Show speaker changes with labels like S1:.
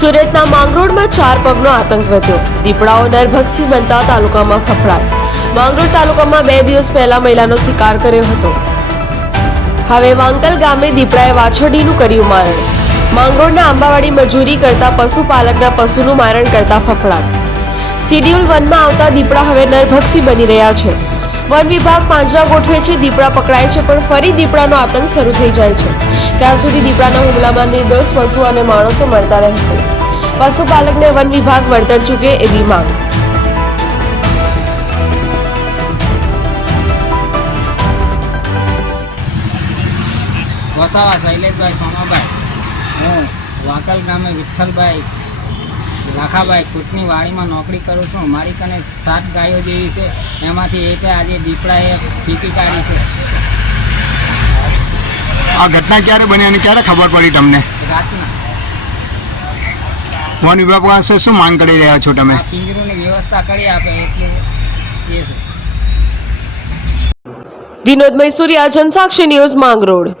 S1: સુરતના માંગરોળમાં ચાર પગનો આતંક વધ્યો. દીપડાઓ નરભક્ષી બનતા તાલુકામાં ફફડાટ. માંગરોળ તાલુકામાં બે દિવસ પહેલા મહિલાનો શિકાર કર્યો હતો. હવે વાંકલ ગામે દીપડાએ વાછરડીનું કર્યું મારણ. માંગરોળના આંબાવાડી મજૂરી કરતા પશુપાલકના પશુનું મારણ કરતા ફફડાટ. શિડ્યુલ વનમાં આવતા દીપડા હવે નરભક્ષી બની રહ્યા છે. વન વિભાગ પાંજરા ગોઠવે છે, દીપડા પકડાય છે, પણ ફરી દીપડાનો આતંક શરૂ થઈ જાય છે. ત્યાં સુધી દીપડાના હુમલામાં નિર્દોષ પશુ અને માણસો મળતા રહેશે. પશુપાલકને વન વિભાગ વળતર ચૂકે એવી માંગ.
S2: વસાવા શૈલેષભાઈ સોમાભાઈ હું વાંકલ ગામે વિઠ્ઠલભાઈ લાખાભાઈ કૂટની વાડીમાં નોકરી કરું છું. મારી કને સાત ગાયો જેવી છે. એમાંથી એકે આજે દીપડાએ ફીકી કાઢી છે.
S3: આ ઘટના ક્યારે બની અને ક્યારે ખબર પડી તમને?
S2: રાતના.
S3: વન વિભાગ પાસે શું માંગ કરી રહ્યા છો તમે?
S2: પિંજરોની વ્યવસ્થા કરી આપે એટલે
S1: વિનોદ મૈસુરિયા જનસાક્ષી ન્યૂઝ માંગરોળ.